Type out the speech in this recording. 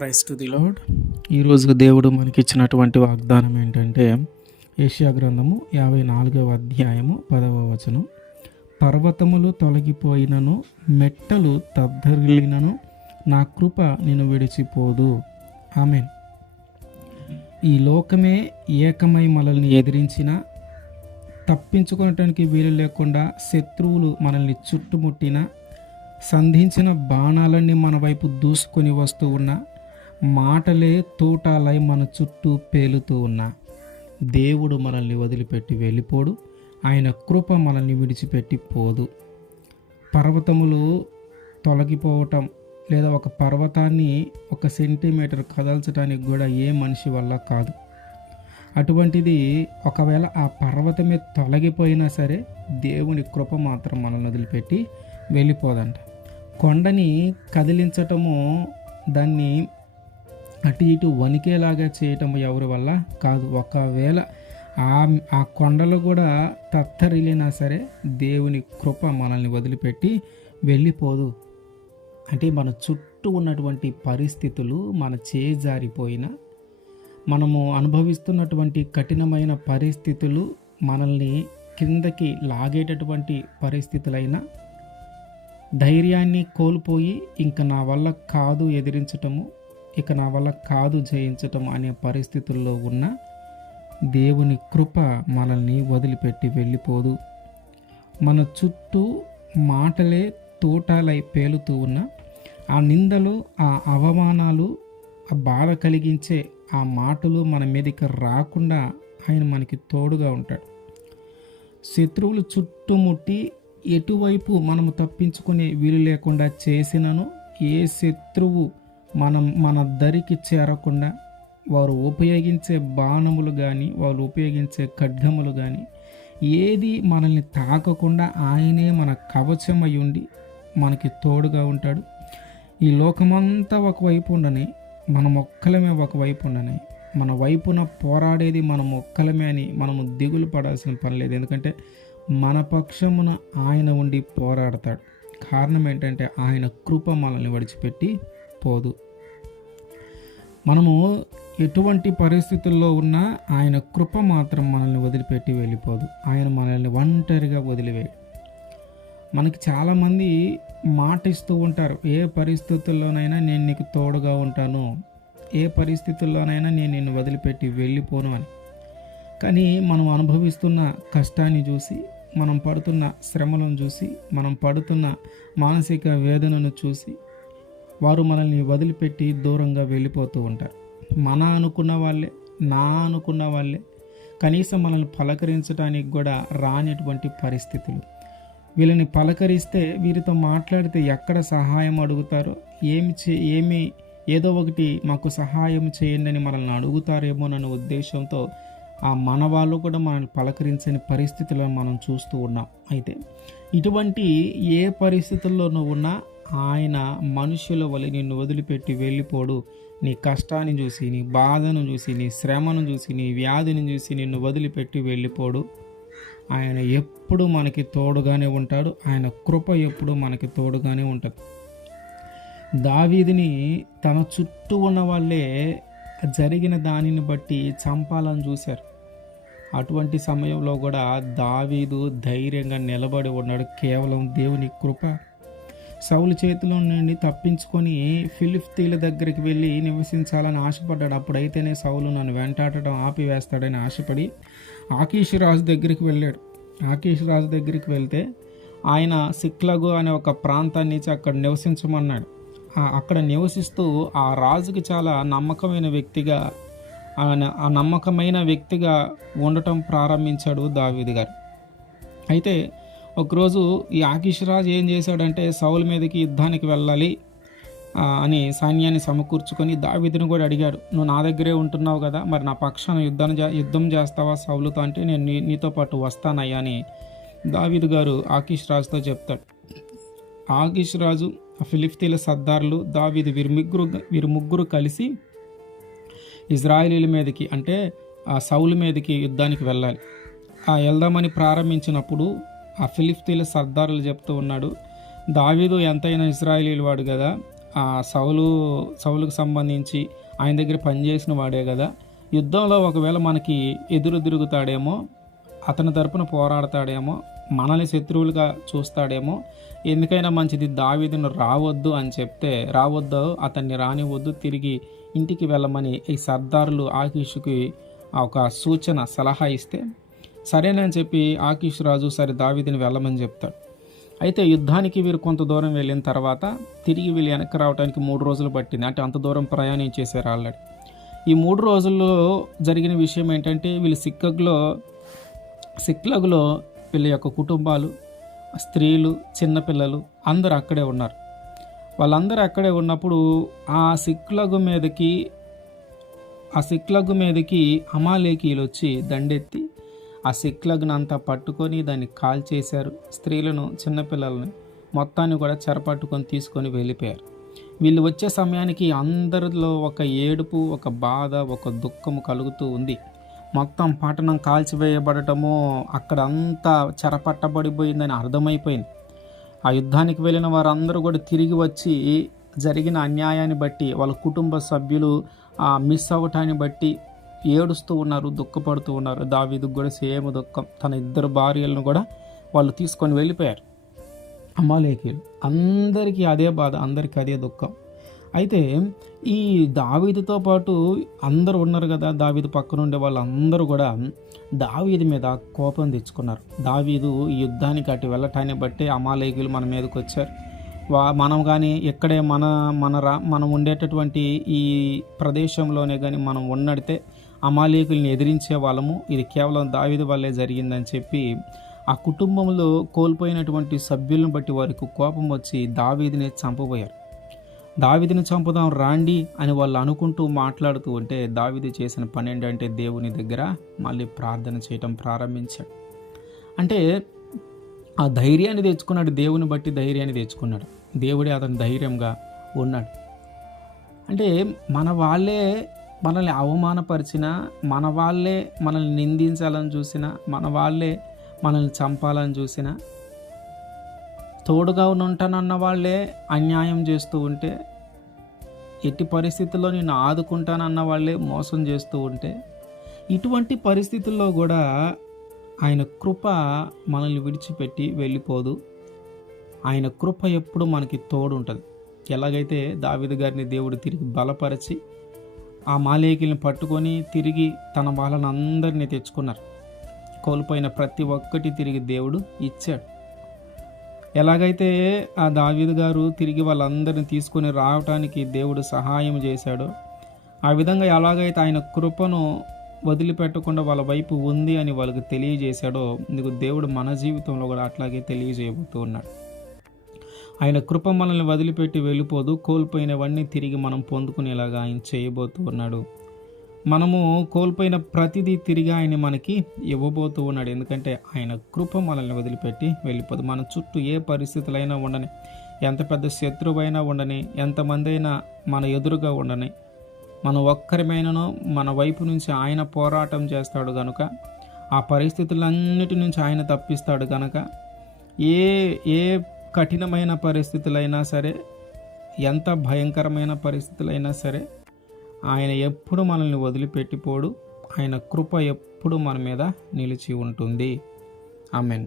Praise to the lord. ఈరోజు దేవుడు మనకిచ్చినటువంటి వాగ్దానం ఏంటంటే యెషయా గ్రంథము 54వ అధ్యాయము 10వ వచనం. పర్వతములు తొలగిపోయినను, మెట్టలు తద్దరిల్లినను, నా కృప నిన్ను విడిచిపోదు. ఆమేన్. ఈ లోకమే ఏకమై మనల్ని ఎదిరించిన, తప్పించుకోవటానికి వీలు లేకుండా శత్రువులు మనల్ని చుట్టుముట్టిన, సంధించిన బాణాలన్నీ మన వైపు దూసుకొని వస్తూ ఉన్న, మాటలే తూటాలై మన చుట్టూ పేలుతూ ఉన్న, దేవుడు మనల్ని వదిలిపెట్టి వెళ్ళిపోడు. ఆయన కృప మనల్ని విడిచిపెట్టి పోదు. పర్వతములు తొలగిపోవటం లేదా ఒక పర్వతాన్ని 1 సెంటీమీటర్ కదల్చడానికి కూడా ఏ మనిషి వల్ల కాదు. అటువంటిది ఒకవేళ ఆ పర్వతమే తొలగిపోయినా సరే దేవుని కృప మాత్రం మనల్ని వదిలిపెట్టి వెళ్ళిపోదంట. కొండని కదిలించటము, దాన్ని అటు ఇటు వణికేలాగా చేయటం ఎవరి వల్ల కాదు. ఒకవేళ ఆ కొండలు కూడా తత్తరిల్లినా సరే దేవుని కృప మనల్ని వదిలిపెట్టి వెళ్ళిపోదు. అంటే మన చుట్టూ ఉన్నటువంటి పరిస్థితులు మన చేజారిపోయినా, మనము అనుభవిస్తున్నటువంటి కఠినమైన పరిస్థితులు మనల్ని కిందకి లాగేటటువంటి పరిస్థితులైనా, ధైర్యాన్ని కోల్పోయి ఇంక నా వల్ల కాదు ఎదిరించటము, ఇక నా వల్ల కాదు జయించటం అనే పరిస్థితుల్లో ఉన్న దేవుని కృప మనల్ని వదిలిపెట్టి వెళ్ళిపోదు. మన చుట్టూ మాటలే తోటాలై పేలుతూ ఉన్న, ఆ నిందలు, ఆ అవమానాలు, ఆ బాధ కలిగించే ఆ మాటలు మన మీదకి రాకుండా ఆయన మనకి తోడుగా ఉంటాడు. శత్రువులు చుట్టుముట్టి ఎటువైపు మనము తప్పించుకునే వీలు లేకుండా చేసినను, ఏ శత్రువు మన దరికి చేరకుండా, వారు ఉపయోగించే బాణములు కానీ, వారు ఉపయోగించే ఖడ్గములు కానీ ఏది మనల్ని తాకకుండా ఆయనే మన కవచమై ఉండి మనకి తోడుగా ఉంటాడు. ఈ లోకమంతా ఒకవైపు ఉండని, మనం ఒక్కలమే ఒకవైపు ఉండని, మన వైపున పోరాడేది మనం ఒక్కలమే అని మనము దిగులు పడాల్సిన పని లేదు. ఎందుకంటే మన పక్షమున ఆయన ఉండి పోరాడతాడు. కారణం ఏంటంటే ఆయన కృప మనల్ని విడిచిపెట్టి పోదు. మనము ఎటువంటి పరిస్థితుల్లో ఉన్నా ఆయన కృప మాత్రం మనల్ని వదిలిపెట్టి వెళ్ళిపోదు. ఆయన మనల్ని ఒంటరిగా వదిలివేయడు. మనకి చాలామంది మాట ఇస్తూ ఉంటారు, ఏ పరిస్థితుల్లోనైనా నేను నీకు తోడుగా ఉంటాను, ఏ పరిస్థితుల్లోనైనా నేను నిన్ను వదిలిపెట్టి వెళ్ళిపోను అని. కానీ మనం అనుభవిస్తున్న కష్టాన్ని చూసి, మనం పడుతున్న శ్రమలను చూసి, మనం పడుతున్న మానసిక వేదనను చూసి వారు మనల్ని వదిలిపెట్టి దూరంగా వెళ్ళిపోతూ ఉంటారు. మన అనుకున్న వాళ్ళే, నా అనుకున్న వాళ్ళే కనీసం మనల్ని పలకరించడానికి కూడా రానిటువంటి పరిస్థితులు. వీళ్ళని పలకరిస్తే, వీరితో మాట్లాడితే ఎక్కడ సహాయం అడుగుతారో, ఏదో ఒకటి మాకు సహాయం చేయండి అని మనల్ని అడుగుతారేమోనన్న ఉద్దేశంతో ఆ మన వాళ్ళు కూడా మనల్ని పలకరించని పరిస్థితులను మనం చూస్తూ ఉన్నాం. అయితే ఇటువంటి ఏ పరిస్థితుల్లోనూ ఉన్నా ఆయన మనుషుల వలె నిన్ను వదిలిపెట్టి వెళ్ళిపోడు. నీ కష్టాన్ని చూసి, నీ బాధను చూసి, నీ శ్రమను చూసి, నీ వ్యాధిని చూసి నిన్ను వదిలిపెట్టి వెళ్ళిపోడు. ఆయన ఎప్పుడు మనకి తోడుగానే ఉంటాడు. ఆయన కృప ఎప్పుడు మనకి తోడుగానే ఉంటుంది. దావీదుని తన చుట్టూ ఉన్న వాళ్ళే జరిగిన దానిని బట్టి చంపాలని చూశారు. అటువంటి సమయంలో కూడా దావీదు ధైర్యంగా నిలబడి ఉన్నాడు. కేవలం దేవుని కృప. సౌలు చేతిలో నుండి తప్పించుకొని ఫిలిష్తీయుల దగ్గరికి వెళ్ళి నివసించాలని ఆశపడ్డాడు. అప్పుడైతేనే సౌలు నన్ను వెంటాడటం ఆపివేస్తాడని ఆశపడి ఆకీషు రాజు దగ్గరికి వెళ్ళాడు. ఆకీషు రాజు దగ్గరికి వెళ్తే ఆయన సిక్లగు అనే ఒక ప్రాంతాన్ని ఇచ్చి అక్కడ నివసించమన్నాడు. అక్కడ నివసిస్తూ ఆ రాజుకి చాలా నమ్మకమైన వ్యక్తిగా ఉండటం ప్రారంభించాడు దావీదు గారు. అయితే ఒకరోజు ఈ ఆకీషు రాజు ఏం చేశాడంటే, సౌలు మీదకి యుద్ధానికి వెళ్ళాలి అని సైన్యాన్ని సమకూర్చుకొని దావీదుని కూడా అడిగాడు, నువ్వు నా దగ్గరే ఉంటున్నావు కదా, మరి నా పక్షాన యుద్ధం చేస్తావా సౌలుతో అంటే, నేను నీతో పాటు వస్తానయ్యా అని దావీదు గారు ఆకీషు రాజుతో చెప్తాడు. ఆకీషు రాజు, ఫిలిష్తీయుల సర్దార్లు, దావీదు వీరు ముగ్గురు కలిసి ఇజ్రాయేలీల మీదకి, అంటే ఆ సౌలు మీదకి యుద్ధానికి వెళ్ళాలి. వెళ్దామని ప్రారంభించినప్పుడు ఆ ఫిలిష్తీయుల సర్దారులు చెప్తూ ఉన్నాడు, దావీదు ఎంతైనా ఇశ్రాయేలీల వాడు కదా, ఆ సౌలుకు సంబంధించి ఆయన దగ్గర పనిచేసిన వాడే కదా. యుద్ధంలో ఒకవేళ మనకి ఎదురు తిరుగుతాడేమో, అతని తరపున పోరాడతాడేమో, మనల్ని శత్రువులుగా చూస్తాడేమో, ఎందుకైనా మంచిది దావీదును రావద్దు అని చెప్తే, రావద్దు, అతన్ని రానివద్దు, తిరిగి ఇంటికి వెళ్ళమని ఈ సర్దారులు ఆకీషుకి ఒక సూచన సలహా ఇస్తే, సరేనని చెప్పి ఆకీషు రాజు సరే దావీదుని వెళ్ళమని చెప్తాడు. అయితే యుద్ధానికి వీరు కొంత దూరం వెళ్ళిన తర్వాత తిరిగి వీళ్ళు వెనక్కి రావడానికి 3 రోజులు పట్టింది. అంటే అంత దూరం ప్రయాణించేసారు ఆల్రెడీ. ఈ 3 రోజుల్లో జరిగిన విషయం ఏంటంటే, వీళ్ళు సిక్లగులో వీళ్ళ యొక్క కుటుంబాలు, స్త్రీలు, చిన్నపిల్లలు అందరూ అక్కడే ఉన్నారు. వాళ్ళందరూ అక్కడే ఉన్నప్పుడు ఆ సిక్లగు మీదకి అమాలేకీయులు వచ్చి దండెత్తి ఆ సిక్లగ్ను అంతా పట్టుకొని దాన్ని కాల్చేశారు. స్త్రీలను, చిన్నపిల్లల్ని మొత్తాన్ని కూడా చెరపట్టుకొని తీసుకొని వెళ్ళిపోయారు. వీళ్ళు వచ్చే సమయానికి అందరిలో ఒక ఏడుపు, ఒక బాధ, ఒక దుఃఖము కలుగుతూ ఉంది. మొత్తం పట్టణం కాల్చివేయబడటము, అక్కడ అంతా చెరపట్టబడిపోయిందని అర్థమైపోయింది. ఆ యుద్ధానికి వెళ్ళిన వారందరూ కూడా తిరిగి వచ్చి జరిగిన అన్యాయాన్ని బట్టి, వాళ్ళ కుటుంబ సభ్యులు మిస్ అవ్వటాన్ని బట్టి ఏడుస్తూ ఉన్నారు, దుఃఖపడుతూ ఉన్నారు. దావీదుకు కూడా సేమ్ దుఃఖం. తన 2 భార్యలను కూడా వాళ్ళు తీసుకొని వెళ్ళిపోయారు అమాలేకీయులు. అందరికీ అదే బాధ, అందరికీ అదే దుఃఖం. అయితే ఈ దావీదుతో పాటు అందరూ ఉన్నారు కదా, దావీదు పక్కన ఉండే వాళ్ళందరూ కూడా దావీదు మీద కోపం తెచ్చుకున్నారు. దావీదు ఈ యుద్ధానికి అటు వెళ్ళటాన్ని బట్టి అమాలేకీయులు మన మీదకి వచ్చారు. మనం కానీ ఇక్కడే మనం ఉండేటటువంటి ఈ ప్రదేశంలోనే కానీ మనం ఉన్నడితే అమాలేకుల్ని ఎదిరించే వాళ్ళము, ఇది కేవలం దావీదు వల్లే జరిగిందని చెప్పి ఆ కుటుంబంలో కోల్పోయినటువంటి సభ్యులను బట్టి వారికి కోపం వచ్చి దావీదుని చంపబోయారు. దావీదుని చంపుదాం రాండి అని వాళ్ళు అనుకుంటూ మాట్లాడుతూ ఉంటే, దావీదు చేసిన పని ఏంటంటే దేవుని దగ్గర మళ్ళీ ప్రార్థన చేయటం ప్రారంభించాడు. అంటే ఆ ధైర్యాన్ని తెచ్చుకున్నాడు, దేవుని బట్టి ధైర్యాన్ని తెచ్చుకున్నాడు. దేవుడే అతని ధైర్యంగా ఉన్నాడు. అంటే మన వాళ్ళే మనల్ని అవమానపరిచినా, మన వాళ్ళే మనల్ని నిందించాలని చూసినా, మన వాళ్ళే మనల్ని చంపాలని చూసినా, తోడుగా ఉంటానన్న వాళ్ళే అన్యాయం చేస్తూ ఉంటే, ఎట్టి పరిస్థితుల్లో నేను ఆదుకుంటానన్న వాళ్ళే మోసం చేస్తూ ఉంటే, ఇటువంటి పరిస్థితుల్లో కూడా ఆయన కృప మనల్ని విడిచిపెట్టి వెళ్ళిపోదు. ఆయన కృప ఎప్పుడు మనకి తోడు ఉంటుంది. ఎలాగైతే దావీదు గారిని దేవుడు తిరిగి బలపరిచి ఆ అమాలేకీయులను పట్టుకొని తిరిగి తన వాళ్ళని అందరినీ తెచ్చుకున్నారు. కోల్పోయిన ప్రతి ఒక్కటి తిరిగి దేవుడు ఇచ్చాడు. ఎలాగైతే ఆ దావీదు గారు తిరిగి వాళ్ళందరిని తీసుకొని రావటానికి దేవుడు సహాయం చేశాడో, ఆ విధంగా ఎలాగైతే ఆయన కృపను వదిలిపెట్టకుండా వాళ్ళ వైపు ఉంది అని వాళ్ళకి తెలియజేశాడో, ఇందుకు దేవుడు మన జీవితంలో కూడా అట్లాగే తెలియజేయబోతూ ఉన్నాడు. ఆయన కృప మనల్ని వదిలిపెట్టి వెళ్ళిపోదు. కోల్పోయినవన్నీ తిరిగి మనం పొందుకునేలాగా ఆయన చేయబోతూ ఉన్నాడు. మనము కోల్పోయిన ప్రతిదీ తిరిగి ఆయన మనకి ఇవ్వబోతూ ఉన్నాడు. ఎందుకంటే ఆయన కృప మనల్ని వదిలిపెట్టి వెళ్ళిపోదు. మన చుట్టూ ఏ పరిస్థితులైనా ఉండని, ఎంత పెద్ద శత్రువైనా ఉండని, ఎంతమంది అయినా మన ఎదురుగా ఉండని, మన ఒక్కరిమైనను మన వైపు నుంచి ఆయన పోరాటం చేస్తాడు కనుక, ఆ పరిస్థితులన్నిటి నుంచి ఆయన తప్పిస్తాడు కనుక, ఏ కఠినమైన పరిస్థితులైనా సరే, ఎంత భయంకరమైన పరిస్థితులైనా సరే, ఆయన ఎప్పుడు మనల్ని వదిలిపెట్టిపోడు. ఆయన కృప ఎప్పుడు మన మీద నిలిచి ఉంటుంది. ఆమెన్.